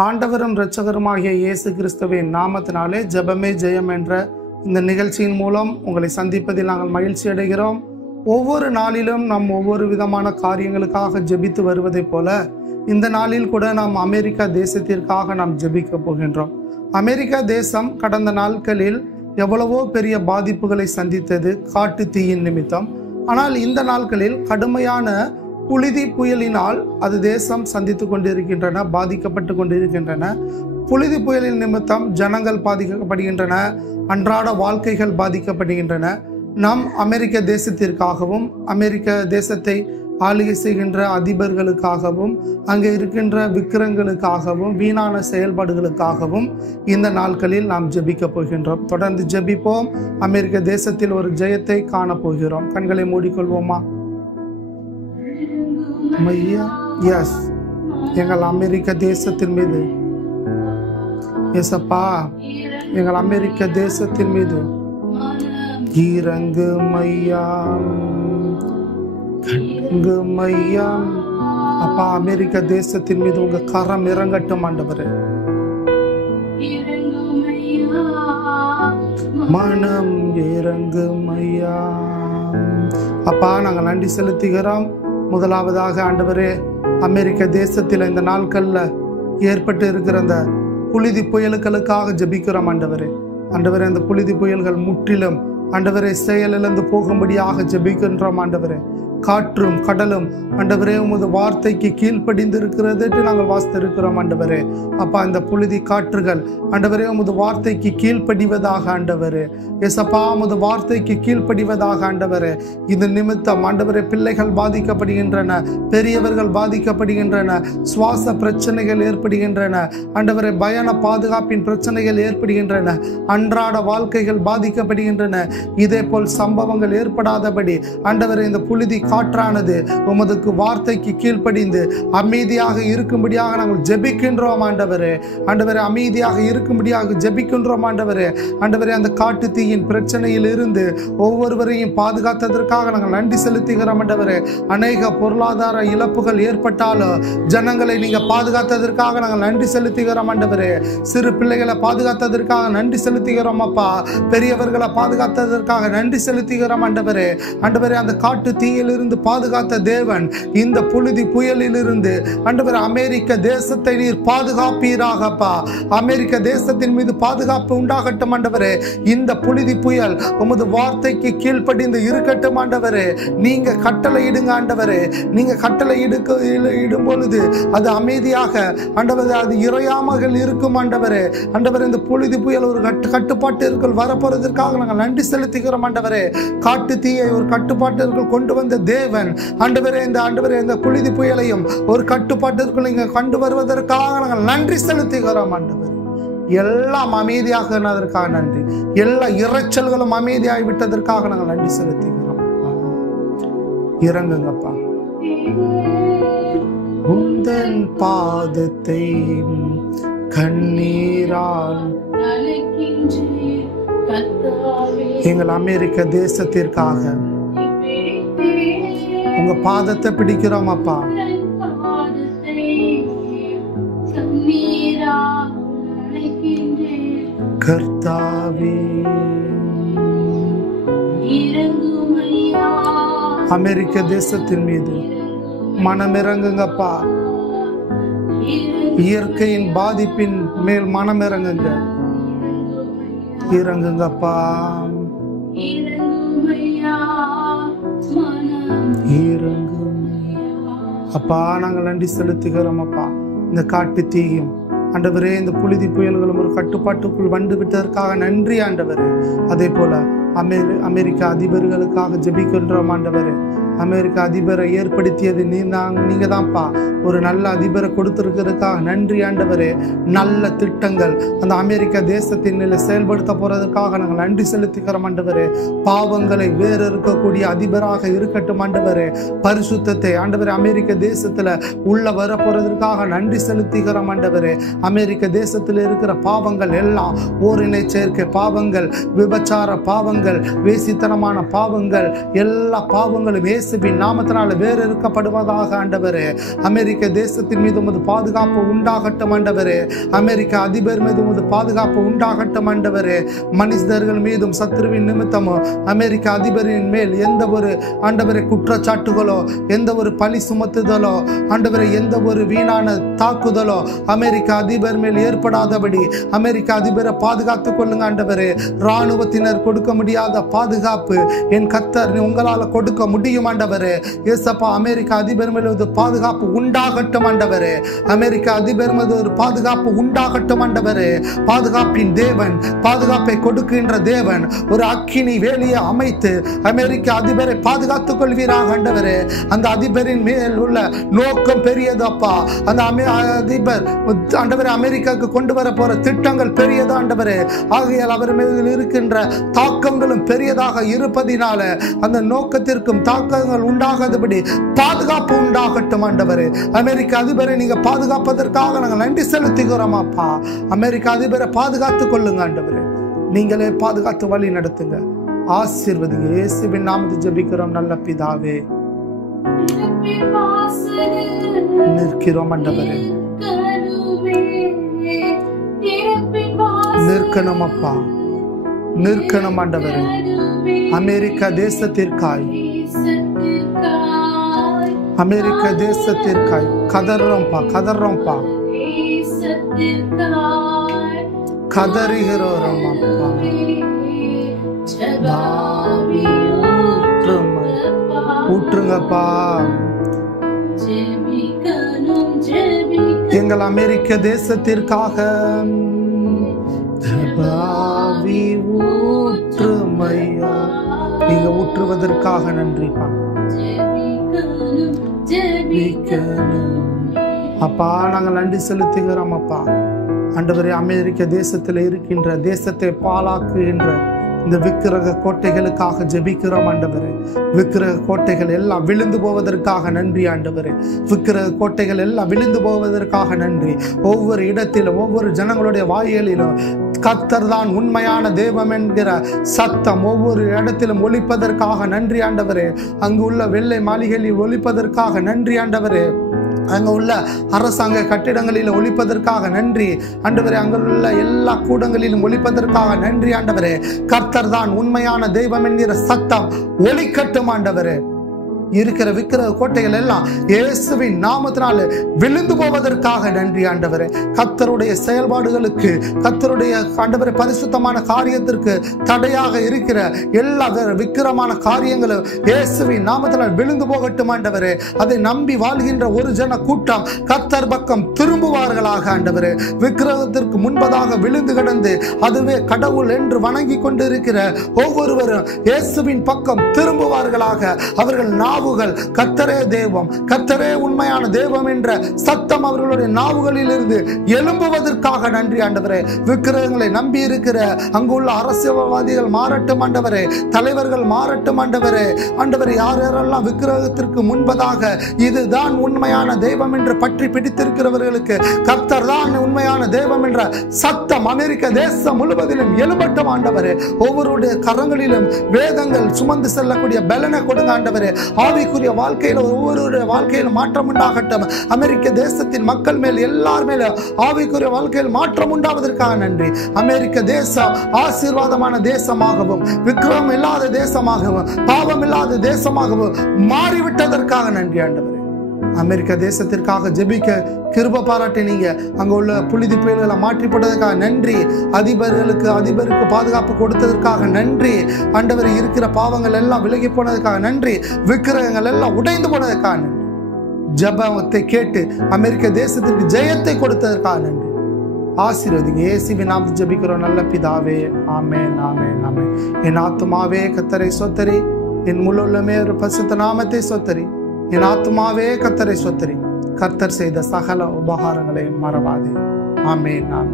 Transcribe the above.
ஆண்டவரும் இரட்சகருமாகிய இயேசு கிறிஸ்துவின் நாமத்தினாலே ஜெபமே ஜெயம் என்ற இந்த நிகழ்ச்சியின் மூலம் உங்களை சந்திப்பதில் நாங்கள் மகிழ்ச்சி அடைகிறோம். ஒவ்வொரு நாளிலும் நாம் ஒவ்வொரு விதமான காரியங்களுக்காக ஜெபித்து வருவதை போல இந்த நாளில் கூட நாம் அமெரிக்கா தேசத்திற்காக நாம் ஜெபிக்க போகின்றோம். அமெரிக்கா தேசம் கடந்த நாட்களில் எவ்வளவோ பெரிய பாதிப்புகளை சந்தித்தது காட்டு தீயின் நிமித்தம். ஆனால் இந்த நாட்களில் கடுமையான புழுதி புயலினால் அது தேசம் சந்தித்து கொண்டிருக்கின்றன, பாதிக்கப்பட்டு கொண்டிருக்கின்றன. புழுதி புயலின் நிமித்தம் ஜனங்கள் பாதிக்கப்படுகின்றன, அன்றாட வாழ்க்கைகள் பாதிக்கப்படுகின்றன. நாம் அமெரிக்க தேசத்திற்காகவும் அமெரிக்க தேசத்தை ஆளுகை செய்கின்ற அதிபர்களுக்காகவும் அங்கே இருக்கின்ற விக்கிரங்களுக்காகவும் வீணான செயல்பாடுகளுக்காகவும் இந்த நாட்களில் நாம் ஜெபிக்க போகின்றோம். தொடர்ந்து ஜெபிப்போம். அமெரிக்க தேசத்தில் ஒரு ஜெயத்தை காண போகிறோம். கண்களை மூடிக்கொள்வோமா? எஸ், எங்கள் அமெரிக்க தேசத்தின் மீது, எஸ்ப்பா, எங்கள் அமெரிக்க தேசத்தின் மீது இறங்கு மையா, இறங்கு மையா. அப்பா, அமெரிக்க தேசத்தின் மீது உங்க கரம் இறங்கட்டும் ஆண்டவரே. மனம் இறங்கு மையா. அப்பா, நாங்கள் நன்றி செலுத்துகிறோம். முதலாவதாக ஆண்டவரே, அமெரிக்க தேசத்தில் இந்த நாட்கள்ல ஏற்பட்டு இருக்கிற அந்த புழுதி புயல்களுக்காக ஜெபிக்கிறோம் ஆண்டவரே. ஆண்டவரே, அந்த புழுதி புயல்கள் முற்றிலும் ஆண்டவரே செயலிழந்து போகும்படியாக ஜெபிக்கின்றோம் ஆண்டவரே. காற்றும் கடலும் ஆண்டவரே உமது வார்த்தைக்கு கீழ்ப்படிந்து இருக்கிறது என்று நாங்கள் வாசித்திருக்கிறோம் ஆண்டவரே. அப்பா, இந்த புழுதி காற்றுகள் ஆண்டவரே உமது வார்த்தைக்கு கீழ்ப்படிவதாக ஆண்டவரே. எசப்பா, உமது வார்த்தைக்கு கீழ்ப்படிவதாக ஆண்டவரே. இந்த நிமித்தம் ஆண்டவரே பிள்ளைகள் பாதிக்கப்படுகின்றன, பெரியவர்கள் பாதிக்கப்படுகின்றன, சுவாச பிரச்சனைகள் ஏற்படுகின்றன ஆண்டவரே, பயண பாதுகாப்பின் பிரச்சனைகள் ஏற்படுகின்றன, அன்றாட வாழ்க்கைகள் பாதிக்கப்படுகின்றன. இதே போல் சம்பவங்கள் ஏற்படாதபடி ஆண்டவரே இந்த புழுதி காற்றானது உமதுக்கு வார்த்தைக்கு கீழ்ப்படிந்து அமைதியாக இருக்கும்படியாக நாங்கள் ஜெபிக்கின்றோம் ஆண்டவரே. ஆண்டவரே, அமைதியாக இருக்கும்படியாக ஜெபிக்கின்றோம் ஆண்டவரே. ஆண்டவரே, அந்த காட்டு தீயின் பிரச்சனையில் இருந்து ஒவ்வொருவரையும் பாதுகாத்ததற்காக நாங்கள் நன்றி செலுத்துகிறோம் ஆண்டவரே. அநேக பொருளாதார இழப்புகள் ஏற்பட்டாலும் ஜனங்களை நீங்க பாதுகாத்ததற்காக நாங்கள் நன்றி செலுத்துகிறோம் ஆண்டவரே. சிறு பிள்ளைகளை பாதுகாத்ததற்காக நன்றி செலுத்துகிறோம் அப்பா. பெரியவர்களை பாதுகாத்ததற்காக நன்றி செலுத்துகிறோம் ஆண்டவரே. ஆண்டவரே, அந்த காட்டு தீயில் இருந்து பாதுகாத்த தேவன் இந்த புழுதி புயலில் இருந்து ஆண்டவரே அமெரிக்க தேசத்தை நீர் பாதுகாப்பீராகப்பா. அமெரிக்க தேசத்தின் மீது பாதுகாப்பு உண்டாகட்டும் ஆண்டவரே. இந்த புழுதி புயல் உமது வார்த்தைக்கு கீழ்ப்படிந்து இருக்கட்டும் ஆண்டவரே. நீங்க கட்டளை இடுங்க ஆண்டவரே. நீங்க கட்டளை இடும் பொழுது அது அமைதியாக ஆண்டவரே அது இறையாமல் இருக்கும் ஆண்டவரே. ஆண்டவரே, இந்த புழுதி புயல் ஒரு கட்டுப்பாட்டிற்குள் வரப்போறதற்காக நாங்கள் நன்றி செலுத்துகிறோம் ஆண்டவரே. காட்டு தீயை ஒரு கட்டுப்பாட்டிற்குள் கொண்டு வந்த தேவன் ஆண்டவரே, இந்த புழுதி புயலையும் ஒரு கட்டுப்பாட்டிற்குள் நீங்க கொண்டு வருவதற்காக நாங்கள் நன்றி செலுத்துகிறோம் ஆண்டவரே. எல்லாம் அமைதியாக நன்றி. எல்லா இறைச்சல்களும் அமைதியாகி விட்டதற்காக நாங்கள் நன்றி செலுத்துகிறோம். இறங்குங்கப்பா. உந்தன் பாதத்தை கண்ணீரால் எங்கள் அமெரிக்க தேசத்திற்காக உங்க பாதத்தை பிடிக்கிறோம் அப்பா. கர்த்தாவே, அமெரிக்க தேசத்தின் மீது மனமிறங்குங்கப்பா. இயற்கையின் பாதிப்பின் மேல் மனமிறங்குங்க. இறங்குங்கப்பா. அப்பா, நாங்கள் நன்றி செலுத்துகிறோம் அப்பா. இந்த காட்டு தீயும் ஆண்டவரே இந்த புழுதி புயல்களும் ஒரு கட்டுப்பாட்டுக்குள் வந்து விட்டதற்காக நன்றி ஆண்டவரே. அதே போல அமெரிக்க அதிபர்களுக்காக ஜெபிக்கின்றோம் ஆண்டவரே. அமெரிக்க அதிபரை ஏற்படுத்தியது நீங்க தான்ப்பா. ஒரு நல்ல அதிபரை கொடுத்திருக்கிறதுக்காக நன்றி ஆண்டவரே. நல்ல திட்டங்கள் அந்த அமெரிக்க தேசத்தின் செயல்படுத்த போறதுக்காக நாங்கள் நன்றி செலுத்துகிறோம் ஆண்டவரே. பாவங்களை வேறு இருக்கக்கூடிய அதிபராக இருக்கட்டும் ஆண்டவரே. பரிசுத்தத்தை ஆண்டவரே அமெரிக்க தேசத்துல உள்ள வர போறதற்காக நன்றி செலுத்துகிறோம் ஆண்டவரே. அமெரிக்க தேசத்தில் இருக்கிற பாவங்கள் எல்லாம் ஓரினை சேர்க்கை பாவங்கள், விபச்சார பாவங்கள், பாவங்கள், வேசித்தனமான பாவங்கள், எல்லா பாவங்களும் இயேசுவின் நாமத்தினால வேறு இருக்கப்படுவதாக ஆண்டவரே. அமெரிக்க தேசத்தின் மீது உமது பாதுகாப்பு உண்டாகட்டும் ஆண்டவரே. அமெரிக்க அதிபர் மீது உமது பாதுகாப்பு உண்டாகட்டும் ஆண்டவரே. மனிதர்கள் மீதும் சத்துருவின் நிமித்தமும் அமெரிக்க அதிபரின் மேல் எந்த ஒரு ஆண்டவரை குற்றச்சாட்டுகளோ, எந்த ஒரு பழி சுமத்துதலோ, ஆண்டவரை எந்த ஒரு வீணான தாக்குதலோ அமெரிக்க அதிபர் மேல் ஏற்படாதபடி அமெரிக்க அதிபரை பாதுகாத்துக் கொள்ளுங்க ஆண்டவரே. இராணுவத்தினர் கொடுக்க முடியாத பாதுகாப்பு என் கர்த்தர் உங்களால் கொடுக்க முடியும் ஆண்டவரே. ஏசப்பா, அமெரிக்க அதிபர் மேல் ஒரு பாதுகாப்பு உண்டாகட்டும் ஆண்டவரே. அமெரிக்க அதிபர் மீது ஒரு பாதுகாப்பு உண்டாகட்டும் ஆண்டவரே. பாதுகாப்பின் தேவன், பாதுகாப்பை கொடுக்கின்ற தேவன் ஒரு அக்கினி வேலியை அமைத்து அமெரிக்க அதிபரை பாதுகாத்துக் கொள்வீராக ஆண்டவரே. அந்த அதிபரின் மேல் உள்ள நோக்கம் பெரியது அப்பா. அந்த அதிபர் ஆண்டவரே அமெரிக்காவுக்கு கொண்டு வர போற திட்டங்கள் பெரியது ஆண்டவரே. ஆகையால் அவர் மேல் இருக்கின்ற தாக்கங்களும் பெரியதாக இருப்பதினால அந்த நோக்கத்திற்கும் தாக்கங்கள் உண்டாகாதபடி பாதுகாப்பு உண்டாகட்டும் ஆண்டவரே. அமெரிக்க அதிபரை நீங்க பாதுகாப்பதற்காக நாங்கள் நன்றி செலுத்துகிறோம் அப்பா. அமெரிக்க அதிபரை பாதுகாத்துக் கொள்ளுங்க ஆண்டவரே. நீங்களே பாதுகாத்து வழி நடத்துங்க, ஆசீர்வதிங்க. இயேசுவின் நாமத்தில் ஜெபிக்கிறோம் நல்ல பிதாவே. நிற்கிறோம் ஆண்டவரே, நிற்கணும் அப்பா, நிற்கணும் ஆண்டவரே. அமெரிக்க தேசத்திற்காய், அமெரிக்க தேசத்திற்காய் கதறோம்ப்பா, கதறோம்ப்பா, கதறுகிறோம் அப்பா. ஊற்றுங்கப்பா. எங்கள் அமெரிக்க தேசத்திற்காக ஊற்றுமையா, நீங்க ஊற்றுவதற்காக நன்றிப்பா அப்பா. நாங்கள் நன்றி செலுத்துகிறோம் அப்பா. ஆண்டவரே, அமெரிக்க தேசத்தில் இருக்கின்ற தேசத்தை பாழாக்குகின்ற இந்த விக்கிரக கோட்டைகளுக்காக ஜெபிக்கிறோம் ஆண்டவரே. விக்கிரக கோட்டைகள் எல்லாம் விழுந்து போவதற்காக நன்றி ஆண்டவரே. விக்கிரக கோட்டைகள் எல்லாம் விழுந்து போவதற்காக நன்றி. ஒவ்வொரு இடத்திலும், ஒவ்வொரு ஜனங்களுடைய வாயிலிலும் கர்த்தர் தான் உண்மையான தெய்வம் என்கிற சத்தம் ஒவ்வொரு இடத்திலும் ஒலிப்பதற்காக நன்றி ஆண்டவரே. அங்கு உள்ள வெள்ளை மாளிகையில் ஒலிப்பதற்காக நன்றி ஆண்டவரே. அங்க உள்ள அரசாங்க கட்டிடங்களில் ஒலிப்பதற்காக நன்றி ஆண்டவரே. அங்குள்ள எல்லா கூடங்களிலும் ஒலிப்பதற்காக நன்றி ஆண்டவரே. கர்த்தர் தான் உண்மையான தெய்வம் என்கிற சத்தம் ஒலிக்கட்டும் ஆண்டவரே. இருக்கிற விக்கிரக கோட்டைகள் எல்லாம் இயேசுவின் நாமத்தினால விழுந்து போவதற்காக நன்றி ஆண்டவரே. கர்த்தருடைய செயல்பாடுகளுக்கு, கர்த்தருடைய ஆண்டவரே பரிசுத்தமான காரியத்திற்கு தடையாக இருக்கிற எல்லா விக்கிரமான காரியங்களும் இயேசுவின் நாமத்தினால் விழுந்து போகட்டும் ஆண்டவரே. அதை நம்பி வாழ்கின்ற ஒரு ஜன கூட்டம் கர்த்தர் பக்கம் திரும்புவார்களாக ஆண்டவரே. விக்கிரகத்திற்கு முன்பதாக விழுந்து கிடந்து அதுவே கடவுள் என்று வணங்கி கொண்டு இருக்கிற ஒவ்வொருவரும் இயேசுவின் பக்கம் திரும்புவார்களாக. அவர்கள் கர்த்தரே தெய்வம், கர்த்தரே உண்மையான தெய்வம் என்ற சத்தம் அவர்களுடைய நாவுகளில் இருந்து எழும்புவதற்காக நன்றி ஆண்டவரே. விக்கிரகங்களை நம்பி இருக்கிற அங்குள்ள அரசியல்வாதிகள் மாறட்டும் ஆண்டவரே. தலைவர்கள் மாறட்டும் ஆண்டவரே. ஆண்டவரே, யாரெல்லாம் விக்கிரகத்திற்கு முன்பதாக இதுதான் உண்மையான தெய்வம் என்று பற்றி பிடித்திருக்கிறவர்களுக்கு கர்த்தர் தான் உண்மையான தெய்வம் என்ற சத்தம் அமெரிக்க தேசம் முழுவதிலும் எழும்பட்டும் ஆண்டவரே. ஒவ்வொருடைய கரங்களிலும் வேதங்கள் சுமந்து செல்லக்கூடிய பலனை கொடுங்க ஆண்டவரே. ஆவிக்குரிய வாழ்க்கையில் ஒவ்வொருடைய வாழ்க்கையில் மாற்றம் உண்டாகட்டும். அமெரிக்க தேசத்தின் மக்கள் மேல் எல்லார் மேல ஆவிக்குரிய வாழ்க்கையில் மாற்றம் உண்டாவதற்காக நன்றி. அமெரிக்க தேசம் ஆசீர்வாதமான தேசமாகவும் விக்கிரகம் இல்லாத தேசமாகவும் பாவம் இல்லாத தேசமாகவும் மாறிவிட்டதற்காக நன்றி ஆண்டவரே. அமெரிக்க தேசத்திற்காக ஜெபிக்க கிருபை பாராட்டி நீங்க அங்க உள்ள புழுதி புயல்களை மாற்றிப்பட்டதற்காக நன்றி. அதிபருக்கு பாதுகாப்பு கொடுத்ததற்காக நன்றி ஆண்டவர். இருக்கிற பாவங்கள் எல்லாம் விலகி போனதுக்காக நன்றி. விக்கிரகங்கள் எல்லாம் உடைந்து போனதுக்காக நன்றி. ஜெபத்தை கேட்டு அமெரிக்க தேசத்திற்கு ஜெயத்தை கொடுத்ததற்காக நன்றி. ஆசீர்வதிங்க. இயேசுவின் நாமத்தில் ஜெபிக்கிறோம் நல்ல பிதாவே. ஆமென், ஆமென், ஆமென். என் ஆத்துமாவே கர்த்தரை ஸ்தோத்திரி, என் முழுமே ஒரு பரிசுத்த நாமத்தை ஸ்தோத்திரி. என் ஆத்துமாவே கர்த்தரை ஸ்தோத்திரி, கர்த்தர் செய்த சகல உபகாரங்களை மறவாதே. ஆமென், ஆமென்.